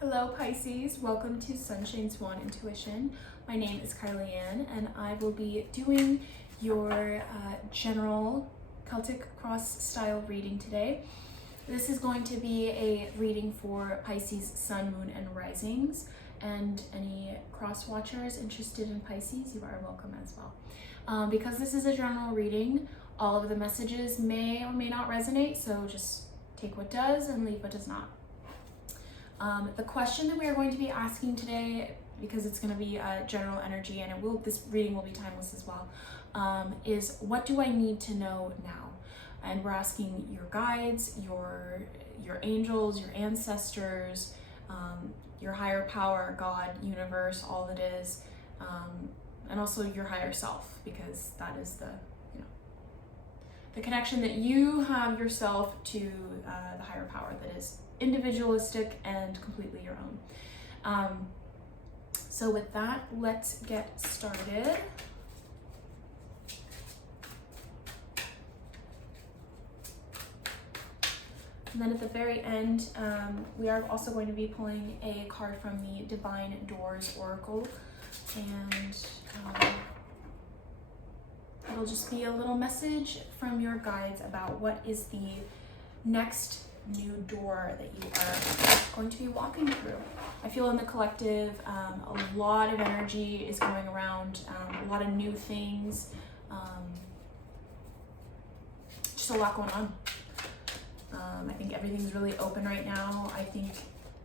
Hello Pisces, welcome to SunshineSwan Intuition. My name is Kylie Ann and I will be doing your general Celtic cross style reading today. This is going to be a reading for Pisces sun, moon, and risings, and any cross watchers interested in Pisces, you are welcome as well. Because this is a general reading, all of the messages may or may not resonate, so just take what does and leave what does not. The question that we are going to be asking today, because it's going to be general energy and this reading will be timeless as well, is what do I need to know now? And we're asking your guides, your angels, your ancestors, your higher power, God, universe, all that is, and also your higher self, because that is the connection that you have yourself to the higher power that is individualistic and completely your own. So with that, let's get started. And then at the very end, we are also going to be pulling a card from the Divine Doors Oracle, and it'll just be a little message from your guides about what is the next new door that you are going to be walking through. I feel in the collective, a lot of energy is going around, a lot of new things, just a lot going on. I think everything's really open right now. I think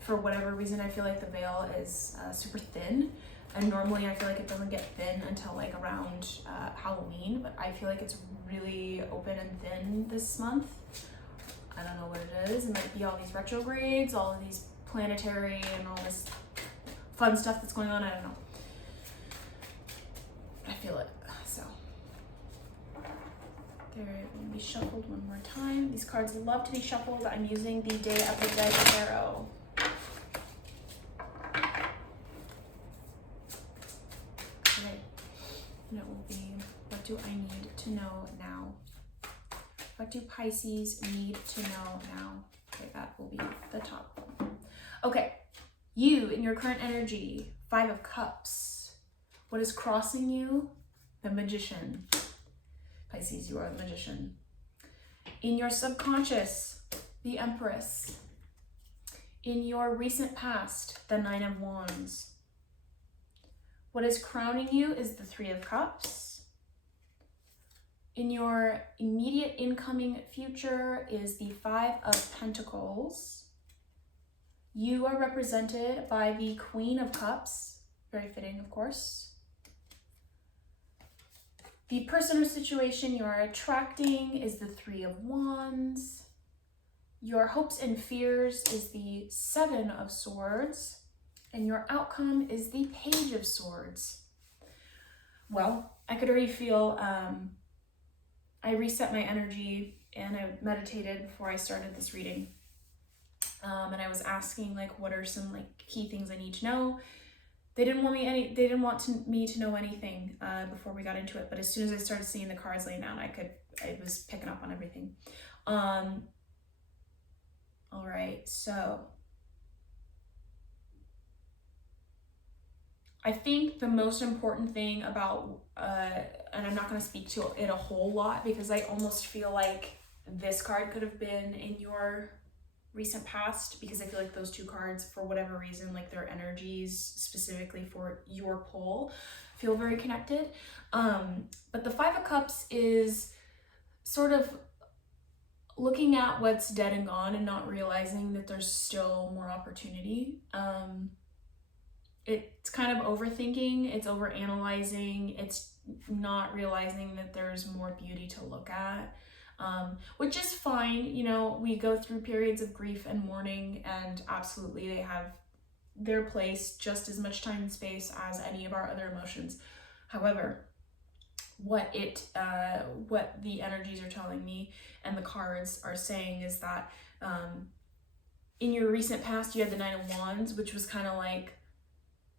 for whatever reason, I feel like the veil is super thin. And normally I feel like it doesn't get thin until like around Halloween, but I feel like it's really open and thin this month. I don't know what it is. It might be all these retrogrades, all of these planetary and all this fun stuff that's going on. I don't know. I feel it. So they're going to be shuffled one more time. These cards love to be shuffled. I'm using the Day of the Dead Tarot. Okay. And it will be, what do I need to know now? What do Pisces need to know now? Okay, that will be the top one. Okay, you in your current energy, 5 of Cups. What is crossing you? The Magician. Pisces, you are the Magician. In your subconscious, the Empress. In your recent past, the 9 of Wands. What is crowning you is the 3 of Cups. In your immediate incoming future is the 5 of Pentacles. You are represented by the Queen of Cups. Very fitting, of course. The person or situation you are attracting is the 3 of Wands. Your hopes and fears is the 7 of Swords. And your outcome is the Page of Swords. Well, I could already feel I reset my energy and I meditated before I started this reading. And I was asking like, what are some like key things I need to know? They didn't want me to know anything before we got into it. But as soon as I started seeing the cards laying down, I was picking up on everything. All right, so I think the most important thing about, and I'm not going to speak to it a whole lot because I almost feel like this card could have been in your recent past, because I feel like those two cards, for whatever reason, like their energies specifically for your pull, feel very connected. But the 5 of Cups is sort of looking at what's dead and gone and not realizing that there's still more opportunity. It's kind of overthinking, it's overanalyzing, it's not realizing that there's more beauty to look at, which is fine. You know, we go through periods of grief and mourning, and absolutely they have their place, just as much time and space as any of our other emotions. However, what the energies are telling me and the cards are saying is that in your recent past, you had the 9 of Wands, which was kind of like,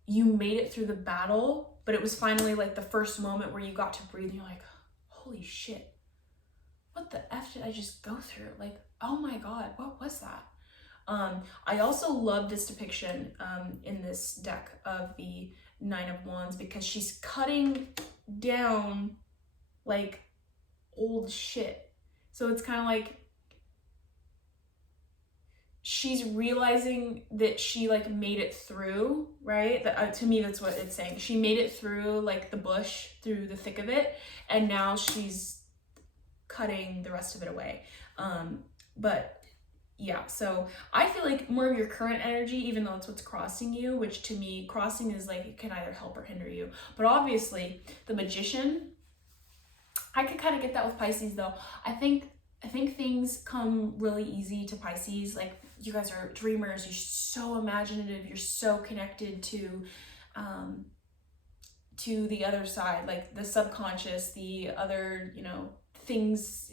you made it through the battle, but it was finally like the first moment where you got to breathe and you're like, holy shit, what the F did I just go through? Like, oh my God, what was that? I also love this depiction in this deck of the Nine of Wands because she's cutting down like old shit. So it's kind of like she's realizing that she like made it through, right? That, to me, that's what it's saying. She made it through like the bush, through the thick of it, and now she's cutting the rest of it away. But yeah, so I feel like more of your current energy, even though it's what's crossing you, which to me, crossing is like, it can either help or hinder you. But obviously, the Magician, I could kind of get that with Pisces though. I think things come really easy to Pisces. Like, you guys are dreamers, you're so imaginative, you're so connected to the other side, like the subconscious, the other, you know, things,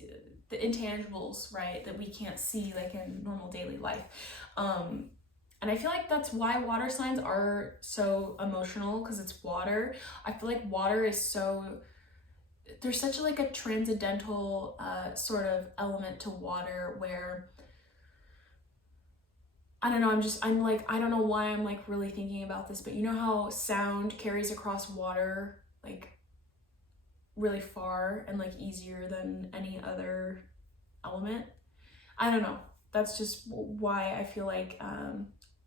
the intangibles, right, that we can't see like in normal daily life. And I feel like that's why water signs are so emotional, because it's water. I feel like water is so, there's such like a transcendental sort of element to water where, I don't know, I'm like, I don't know why I'm like really thinking about this, but you know how sound carries across water like really far and like easier than any other element? I don't know. That's just why I feel like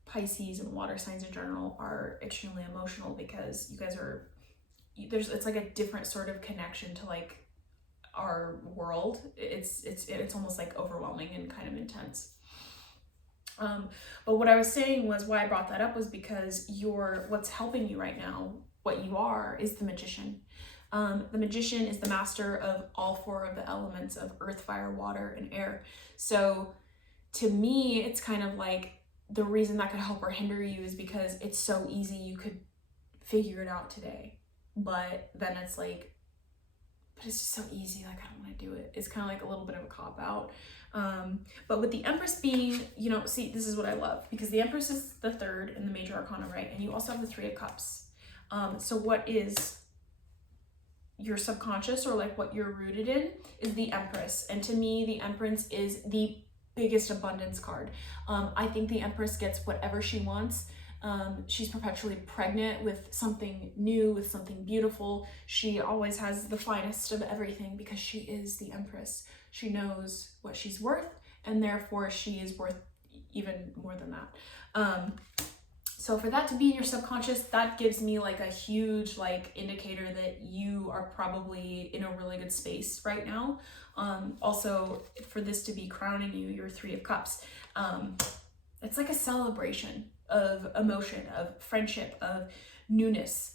Pisces and water signs in general are extremely emotional, because you guys are, it's like a different sort of connection to like our world. It's almost like overwhelming and kind of intense. But what I was saying was, why I brought that up was because what's helping you right now, what you are, is the Magician. The Magician is the master of all four of the elements of earth, fire, water, and air. So to me, it's kind of like the reason that could help or hinder you is because it's so easy you could figure it out today. But then it's like, but it's just so easy, like I don't want to do it. It's kind of like a little bit of a cop-out. But with the Empress being, you know, see, this is what I love, because the Empress is the third in the major arcana, right? And you also have the Three of Cups. So what is your subconscious, or like what you're rooted in, is the Empress. And to me, the Empress is the biggest abundance card. I think the Empress gets whatever she wants. She's perpetually pregnant with something new, with something beautiful. She always has the finest of everything because she is the Empress. She knows what she's worth, and therefore she is worth even more than that. So for that to be in your subconscious, that gives me like a huge like indicator that you are probably in a really good space right now. Also, for this to be crowning you, your Three of Cups, it's like a celebration of emotion, of friendship, of newness.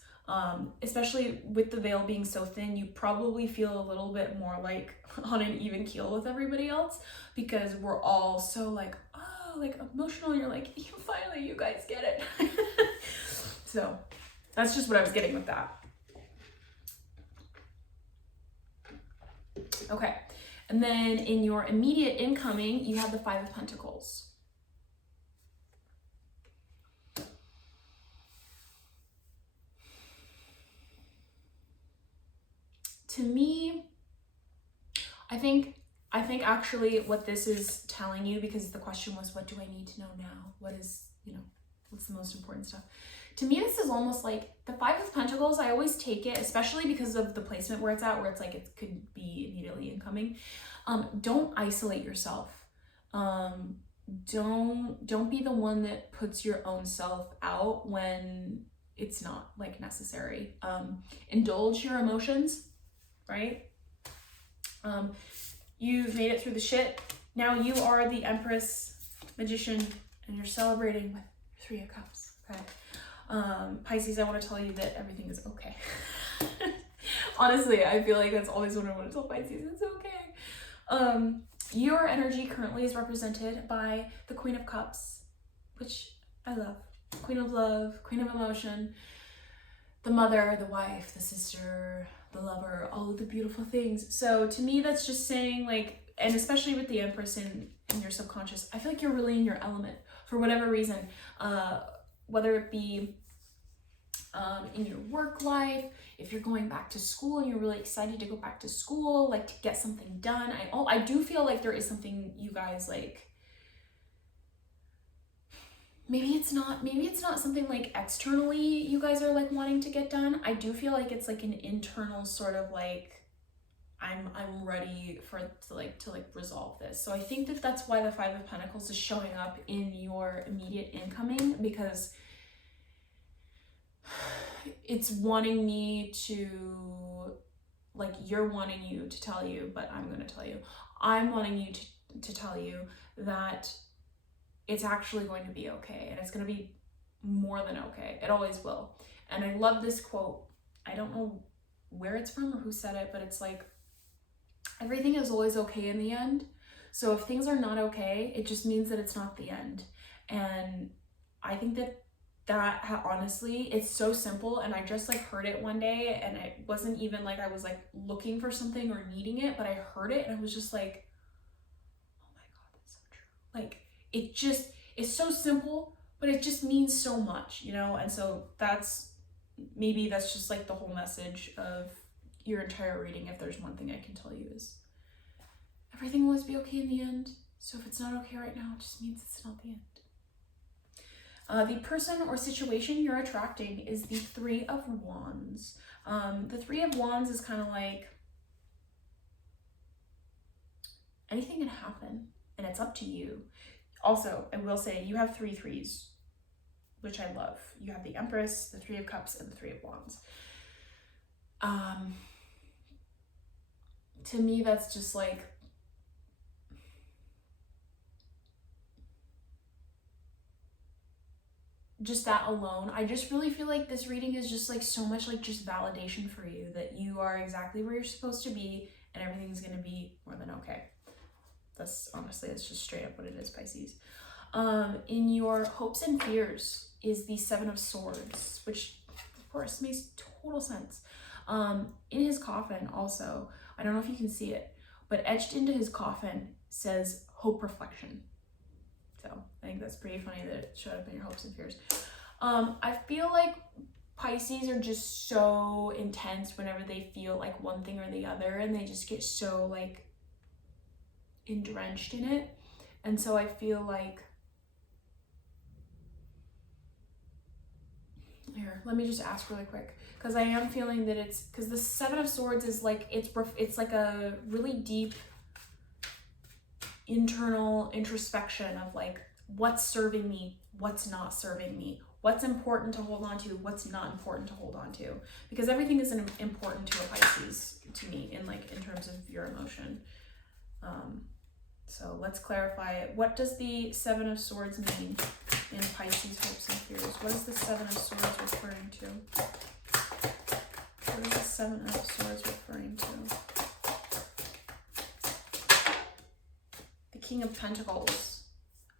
Especially with the veil being so thin, you probably feel a little bit more like on an even keel with everybody else, because we're all so like, oh, like emotional. You're like, finally, you guys get it. So that's just what I was getting with that. Okay. And then in your immediate incoming, you have the Five of Pentacles. To me, I think actually what this is telling you, because the question was, what do I need to know now? What is, you know, what's the most important stuff? To me, this is almost like the Five of Pentacles. I always take it, especially because of the placement where it's at, where it's like it could be immediately incoming. Don't isolate yourself. Don't be the one that puts your own self out when it's not like necessary. Indulge your emotions, right? You've made it through the shit. Now you are the Empress, Magician, and you're celebrating with Three of Cups, okay? Pisces, I want to tell you that everything is okay. Honestly, I feel like that's always what I want to tell Pisces. It's okay. Your energy currently is represented by the Queen of Cups, which I love. Queen of Love, Queen of Emotion, the mother, the wife, the sister, the lover, all of the beautiful things. So to me, that's just saying like, and especially with the Empress in your subconscious, I feel like you're really in your element for whatever reason, whether it be in your work life, if you're going back to school and you're really excited to go back to school, like to get something done. I do feel like there is something you guys like maybe it's not something like externally you guys are like wanting to get done. I do feel like it's like an internal sort of like, I'm ready to resolve this. So I think that that's why the Five of Pentacles is showing up in your immediate incoming, because it's wanting me to, like, you're wanting you to tell you, but I'm going to tell you. I'm wanting you to tell you that it's actually going to be okay, and it's going to be more than okay. It always will. And I love this quote. I don't know where it's from or who said it, but it's like, everything is always okay in the end. So if things are not okay, it just means that it's not the end. And I think that honestly, it's so simple. And I just like heard it one day, and it wasn't even like I was like looking for something or needing it, but I heard it and I was just like, oh my God, that's so true. Like, it's so simple, but it just means so much, you know? And so maybe that's just like the whole message of your entire reading. If there's one thing I can tell you, is everything will always be okay in the end. So if it's not okay right now, it just means it's not the end. The person or situation you're attracting is the Three of Wands. The Three of Wands is kind of like, anything can happen and it's up to you. Also, I will say you have 3 threes, which I love. You have the Empress, the Three of Cups, and the Three of Wands. To me, that's just like, just that alone. I just really feel like this reading is just like so much like just validation for you that you are exactly where you're supposed to be, and everything's gonna be more than okay. That's honestly, it's just straight up what it is, Pisces. In your hopes and fears is the Seven of Swords, which of course makes total sense. In his coffin also, I don't know if you can see it, but etched into his coffin says hope reflection. So I think that's pretty funny that it showed up in your hopes and fears. I feel like Pisces are just so intense whenever they feel like one thing or the other, and they just get so like drenched in it. And so I feel like, here, let me just ask really quick, because I am feeling that it's, because the Seven of Swords is like, it's like a really deep internal introspection of like, what's serving me, what's not serving me, what's important to hold on to, what's not important to hold on to, because everything is important to a Pisces, to me, in terms of your emotion. So let's clarify it. What does the Seven of Swords mean in Pisces hopes and fears? What is the Seven of Swords referring to? What is the Seven of Swords referring to? The King of Pentacles.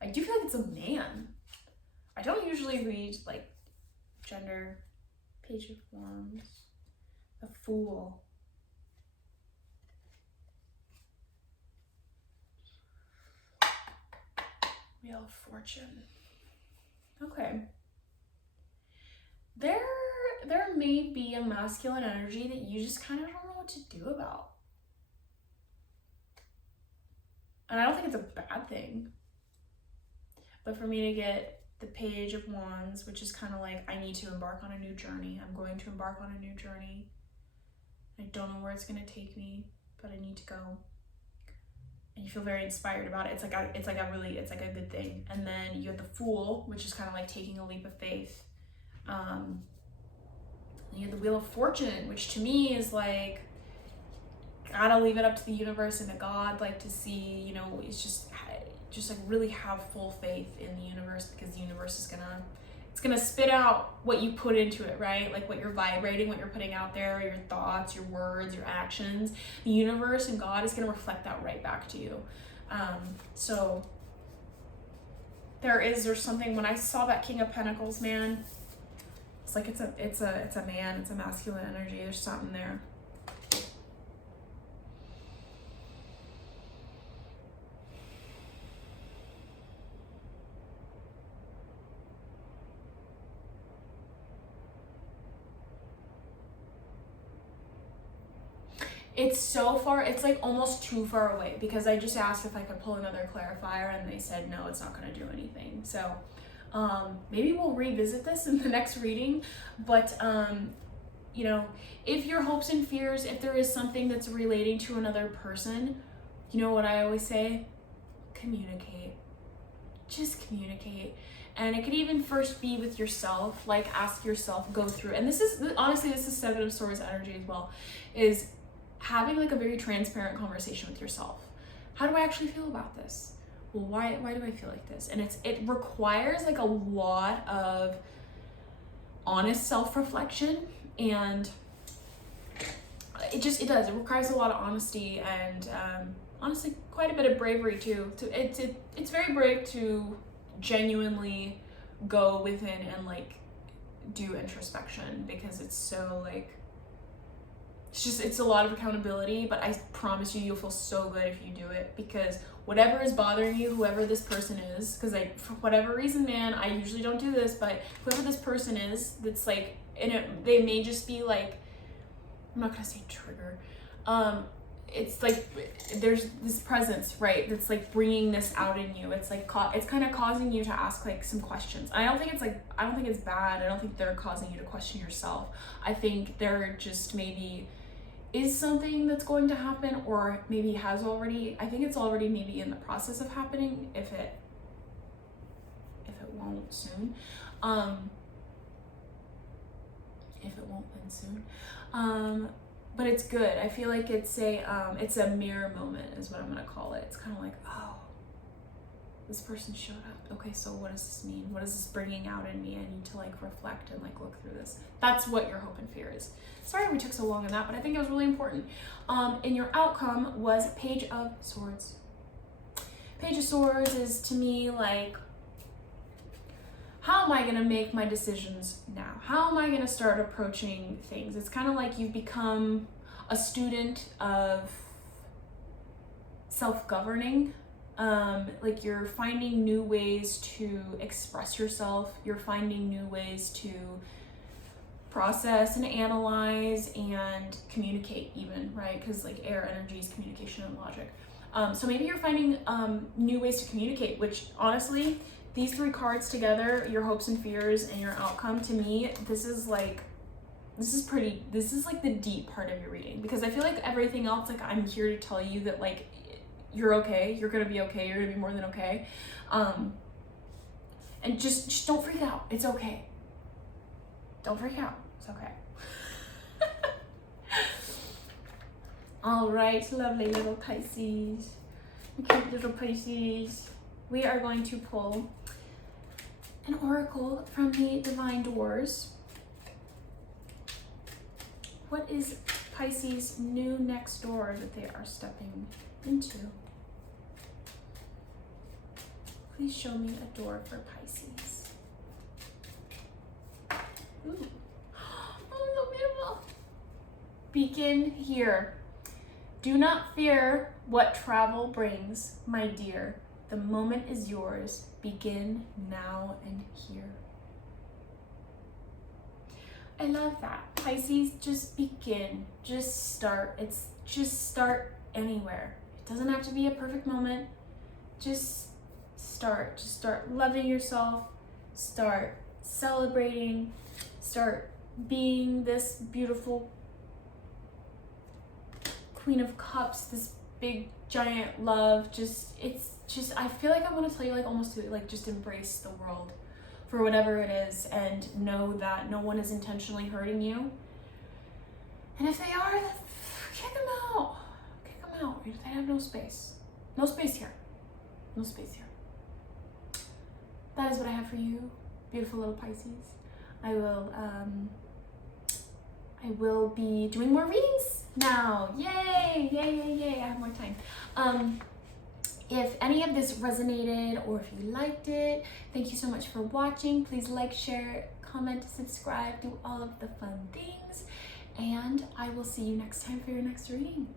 I do feel like it's a man. I don't usually read like gender. Page of Wands. The Fool. Wheel of Fortune. Okay. There may be a masculine energy that you just kind of don't know what to do about. And I don't think it's a bad thing. But for me to get the Page of Wands, which is kind of like, I need to embark on a new journey. I'm going to embark on a new journey. I don't know where it's going to take me, but I need to go. And you feel very inspired about it. It's like a good thing. And then you have the Fool, which is kind of like taking a leap of faith. And you have the Wheel of Fortune, which to me is like, gotta leave it up to the universe and to God, like to see, you know, it's just like really have full faith in the universe, because the universe is gonna spit out what you put into it, right? Like what you're vibrating, what you're putting out there, your thoughts, your words, your actions. The universe and God is gonna reflect that right back to you. So there's something, when I saw that King of Pentacles, man, it's like it's a man, it's a masculine energy. There's something there. It's so far, it's like almost too far away, because I just asked if I could pull another clarifier and they said no, it's not going to do anything. So Maybe we'll revisit this in the next reading, but you know, if your hopes and fears, if there is something that's relating to another person, you know what I always say? Communicate. Just communicate. And it could even first be with yourself, like ask yourself, go through, and this is, honestly, this is Seven of Swords energy as well, is having like a very transparent conversation with yourself. How do I actually feel about this? Well, why do I feel like this? And it requires like a lot of honest self-reflection, and it requires a lot of honesty and honestly quite a bit of bravery too. It's very brave to genuinely go within and like do introspection, because it's so like, it's a lot of accountability, but I promise you'll feel so good if you do it, because whatever is bothering you, whoever this person is, because for whatever reason, man, I usually don't do this, but whoever this person is that's like, they may just be like, I'm not gonna say trigger, it's like there's this presence, right, that's like bringing this out in you. It's like it's kind of causing you to ask like some questions. I don't think it's bad. I don't think they're causing you to question yourself. I think they're just maybe is something that's going to happen, or maybe has already. I think it's already maybe in the process of happening, if it won't soon. If it won't then soon. But it's good. I feel like it's a mirror moment is what I'm gonna call it. It's kind of like, oh, this person showed up. Okay, so what does this mean? What is this bringing out in me? I need to like reflect and like look through this. That's what your hope and fear is. Sorry we took so long on that, but I think it was really important. And your outcome was Page of Swords. Page of Swords is to me like, how am I gonna make my decisions now? How am I gonna start approaching things? It's kind of like you've become a student of self-governing. Like you're finding new ways to express yourself. You're finding new ways to process and analyze and communicate even, right? Because like air energy is communication and logic. So maybe you're finding new ways to communicate, which honestly, these three cards together, your hopes and fears and your outcome, to me, this is like the deep part of your reading, because I feel like everything else, like I'm here to tell you that like you're okay, you're gonna be okay, you're gonna be more than okay. And just don't freak out. It's okay. Don't freak out. It's okay. All right, lovely little Pisces. Cute little Pisces. We are going to pull an oracle from the Divine Doors. What is Pisces' new next door that they are stepping into? Please show me a door for Pisces. Ooh. Oh, so beautiful. Begin here. Do not fear what travel brings, my dear. The moment is yours. Begin now and here. I love that. Pisces, just begin. Just start. Just start anywhere. It doesn't have to be a perfect moment. Just start. Just start loving yourself. Start celebrating. Start being this beautiful Queen of Cups, this big giant love. I feel like I want to tell you like almost to like just embrace the world for whatever it is, and know that no one is intentionally hurting you. And if they are, then kick them out. Kick them out. They have no space. No space here. No space here. That is what I have for you, beautiful little Pisces. I will be doing more readings now. Yay! Yay, yay, yay. I have more time. If any of this resonated or if you liked it, thank you so much for watching. Please like, share, comment, subscribe, do all of the fun things. And I will see you next time for your next reading.